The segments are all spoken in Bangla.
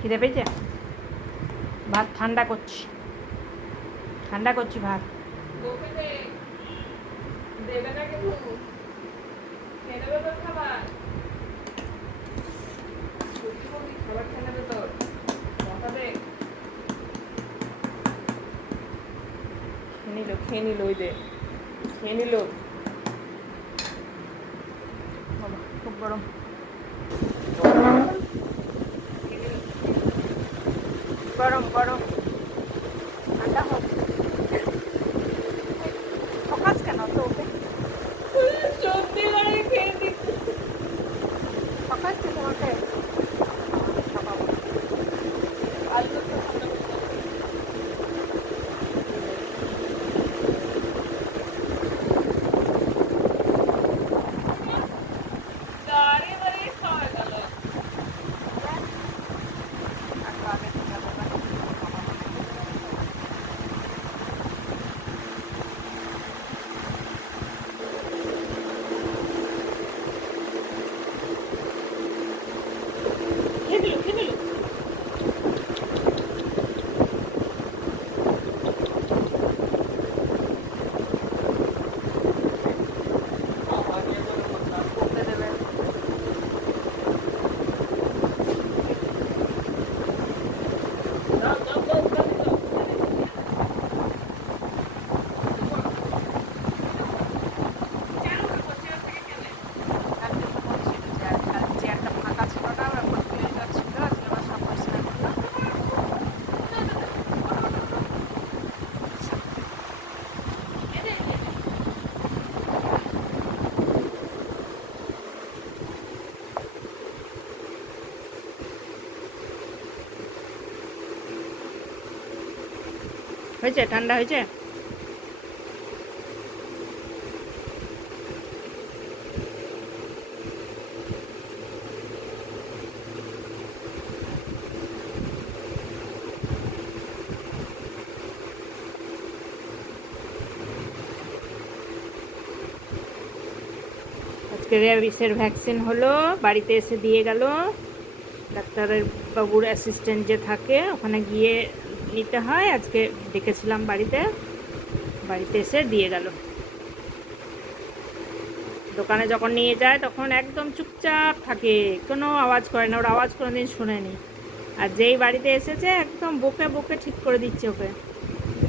খিদে পেয়েছে? ভাত ঠান্ডা করছি। ঠান্ডা করছি ভাত। খাবার। খাবার খেয়ে নেবে তোর কথা দে খেয়ে নিল খেয়ে নিল ওই দে খেয়ে নিল। খুব গরম। গরম গরম। ঠান্ডা হোক ফোকাস কেন তো ওকে সত্যি করে খেয়ে দিচ্ছে ফোকাস কি তোমাকে আলু তো ঠান্ডা করে দাও। দাঁড়িয়ে দাঁড়িয়ে খাওয়া গেল খেয়ে দিল খেয়ে দিল করতে দেবে দাও দাও দাও দাও দাও কেন করছে থেকে কেন কালকে তো বলছিল যে আর কাল চেয়ারটা ফাঁকা ছিল না ওরা ভর্তি হয়ে যাচ্ছিল আজকে আবার সব পরিষ্কার করল হয়েছে? ঠান্ডা হয়েছে? আজকে র্যাবিসের ভ্যাকসিন হলো, বাড়িতে এসে দিয়ে গেল। ডাক্তারের বাবুর অ্যাসিস্ট্যান্ট যে থাকে, ওখানে গিয়ে নিতে হয়। আজকে ডেকেছিলাম বাড়িতে। বাড়িতে এসে দিয়ে গেল। দোকানে যখন নিয়ে যায় তখন একদম চুপচাপ থাকে। কোনো আওয়াজ করে না, ওর আওয়াজ কোনো দিন শুনেনি। আর যেই বাড়িতে এসেছে একদম বুকে বুকে ঠিক করে দিচ্ছে ওকে।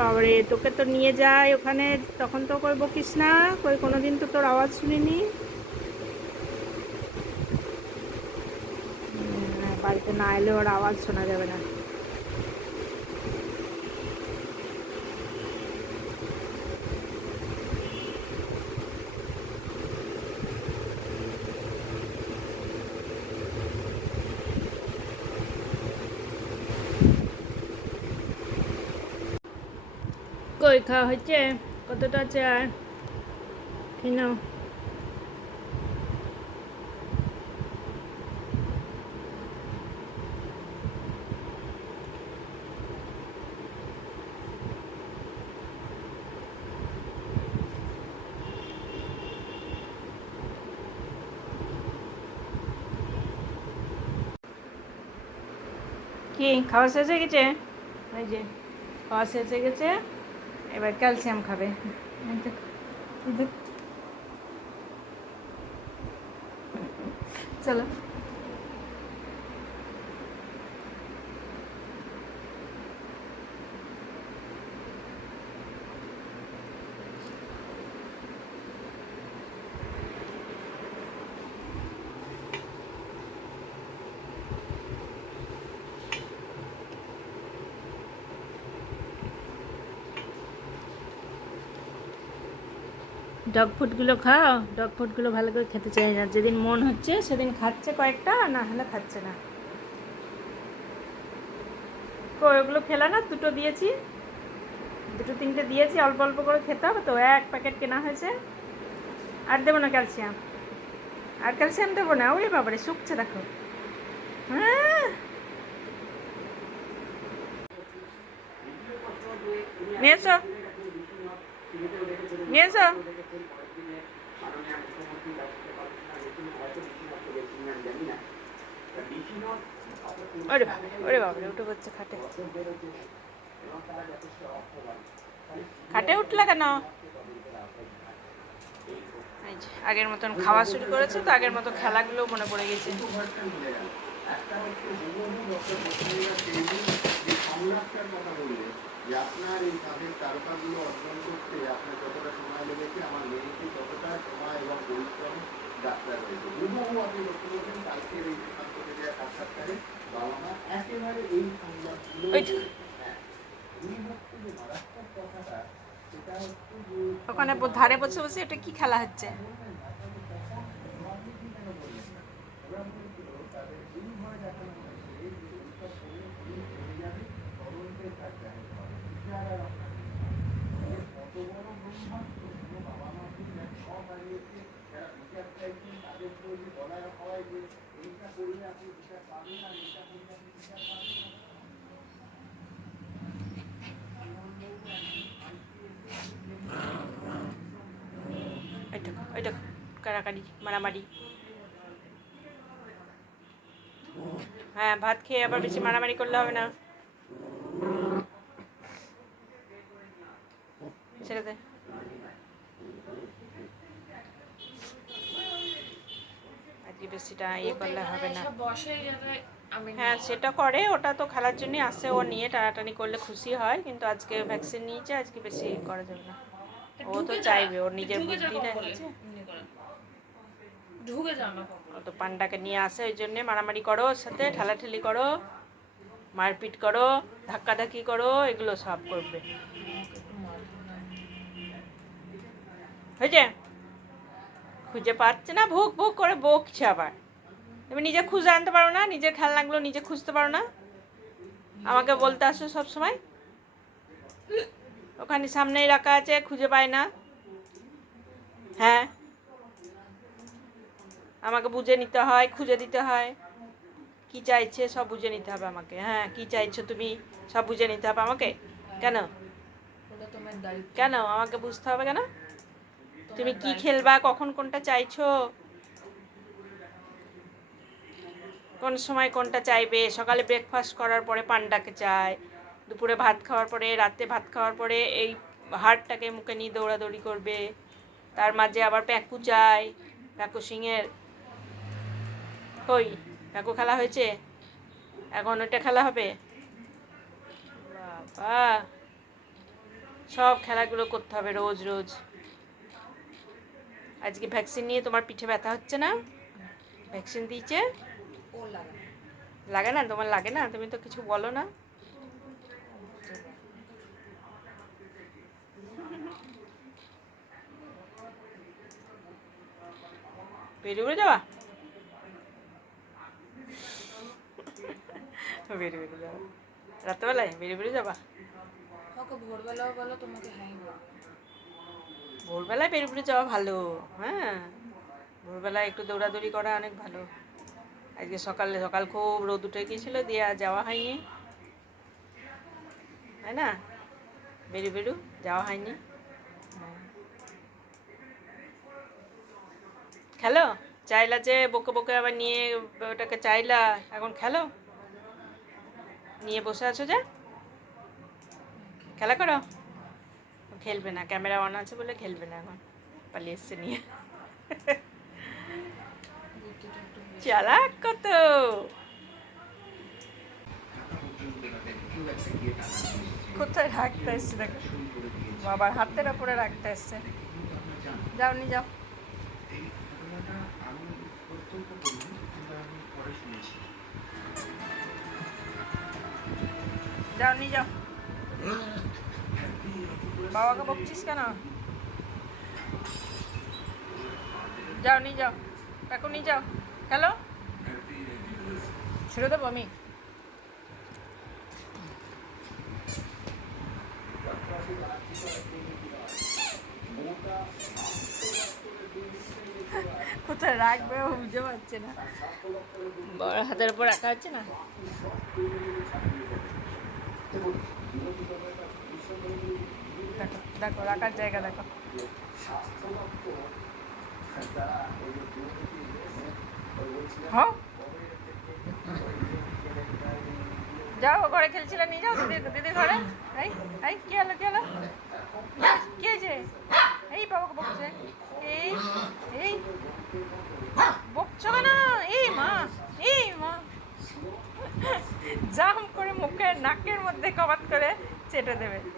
বাবারে, তোকে তো নিয়ে যায় ওখানে, তখন তো কই বকিস না, কই কোনো দিন তো তোর আওয়াজ শুনিনি। বাড়িতে না এলে ওর আওয়াজ শোনা যাবে না। কই, খাওয়া হচ্ছে কতটা আছে আর খেয়ে কি, খাওয়া শেষ হয়ে গেছে? ওই যে, খাওয়া শেষ হয়ে গেছে। এবার ক্যালসিয়াম খাবে। চলো ডগ ফুডগুলো খাও ডগ ফুডগুলো ভালো করে খেতে চাই না। যেদিন মন হচ্ছে, সেদিন খাচ্ছে কয়েকটা, না হলে খাচ্ছে না। কই, ওগুলো খেলা না? দুটো দিয়েছি। দুটো, তিনটে দিয়েছি, অল্প অল্প করে খেতে হবে তো। এক প্যাকেট কেনা হয়েছে। আর দেবো না ক্যালসিয়াম আর ক্যালসিয়াম দেবো না? ওই বাবারে, শুকছে দেখো। হ্যাঁ। নিয়ে এসো। নিয়ে এসো ওরে বাবা ওরে বাবা উঠে পড়ছে খাটে। খাটে উঠলে কেন? আগের মতন খাওয়া শুরু করেছে তো, আগের মতো খেলাগুলো মনে পড়ে গেছে। কথা বললে যে আপনার এই কাজের তারকাগুলো অর্জন করতে আপনার যতটা সময় লেগেছে আমার মেয়েকে ততটা সময় এবং পরিশ্রম হয়েছে হুবহু আপনি লক্ষ্য করবেন কালকের এই দেওয়া সাক্ষাৎকারে বাবা মা একেবারে এই তো। হ্যাঁ ওখানে ধারে বসে বসে এটা কি খেলা হচ্ছে ওই দেখো ওই দেখো কারাকারি মারামারি। হ্যাঁ ভাত খেয়ে আবার বেশি মারামারি করলে হবে না। ছেড়ে দে। আজকে বেশিটা ইয়ে করলে হবে না। হ্যাঁ সেটা করে ওটা তো খেলার জন্যই আসে ও নিয়ে টানাটানি করলে খুশি হয় কিন্তু আজকে ভ্যাকসিন নিয়েছে আজকে বেশি করা যাবে না। ও তো চাইবে ওর নিজের বুদ্ধি না কপালে, হচ্ছে এমনি করে। ঢুকে যা না তো পান্ডাকে নিয়ে আসে ওই জন্যে মারামারি করো ওর সাথে, ঠেলাঠেলি করো, মারপিট করো, ধাক্কাধাক্কি করো, এগুলো সব করবে। হয়েছে? খুঁজে পাচ্ছে না, ভুক ভুক করে বকছে আবার। তুমি নিজে খুঁজে আনতে পারো না, নিজের খেলনাগুলো নিজে খুঁজতে পারো না। আমাকে বলতে আসো সব সময়। ওখানে সামনেই রাখা আছে, খুঁজে পায় না। হ্যাঁ? আমাকে বুঝে নিতে হয় খুঁজে দিতে হয়। কি চাইছে সব বুঝে নিতে হবে আমাকে। হ্যাঁ কি চাইছো তুমি সব বুঝে নিতে হবে আমাকে? কেন? কেন? আমাকে বুঝতে হবে কেন? তুমি কি খেলবা? কখন কোনটা চাইছো? কোন সময় কোনটা চাইবে? সকালে ব্রেকফাস্ট করার পরে পান্ডাকে চায় দুপুরে ভাত খাওয়ার পরে রাতে ভাত খাওয়ার পরে এই হাড়টাকে মুখে নিয়ে দৌড়াদৌড়ি করবে। তার মাঝে আবার প্যাকু চাই। প্যাকু সিংয়ের কই? প্যাকু খেলা হয়েছে? এখন ওটা খেলা হবে? বাবা। সব খেলাগুলো করতে হবে রোজ রোজ। আজকে ভ্যাকসিন নিয়ে তোমার পিঠে ব্যথা হচ্ছে না? ভ্যাকসিন দিয়েছে? লাগে। না? তোমার লাগে না? তুমি তো কিছু বলো না। বেরিয়ে যাওয়া বেরিয়ে বেরিয়ে যাওয়া রাত্রেবেলায় বেরিয়ে বেরিয়ে যাবা? ওকে ভোরবেলাও বলো তোমাকে হ্যাঁ ভোরবেলায় বেরিয়ে বেরিয়ে যাওয়া ভালো হ্যাঁ। ভোরবেলায় একটু দৌড়াদৌড়ি করা অনেক ভালো। আজকে সকালে সকাল খুব রোদ উঠে গিয়েছিল দিয়ে যাওয়া হয়নি। তাই না? বেরু বেরু যাওয়া হয়নি। হ্যাঁ। খেলো? চাইলা যে বকে বকে আবার নিয়ে ওটাকে চাইলা এখন খেলো? নিয়ে বসে আছো যে? খেলা করো? খেলবে না, ক্যামেরা অন আছে বলে খেলবে না এখন। পালিয়ে এসছে নিয়ে। চালাক কত? কোথায় রাখতে এসছে দেখো। বাবার হাতের ওপরে রাখতে এসছে। যাও নি, যাও। যাও নি যাও। বাবাকে বকছিস কেন? যাও নি যাও। কাকু নি যাও। হ্যালো? ছেড়ে দেবো আমি। কোথায় রাখবে ও বুঝতে পারছে না। বড় হাতের উপর রাখা হচ্ছে না? দেখো, রাখার জায়গা দেখো। যে যে হ্যাঁ? যে যাও ঘরে খেলছিলে, নিয়ে যাও, দিদি দিদির ঘরে। এই এই, কি হলো কি হলো? কি হয়েছে? এই, বাবাকে বকছে। detrás de mí.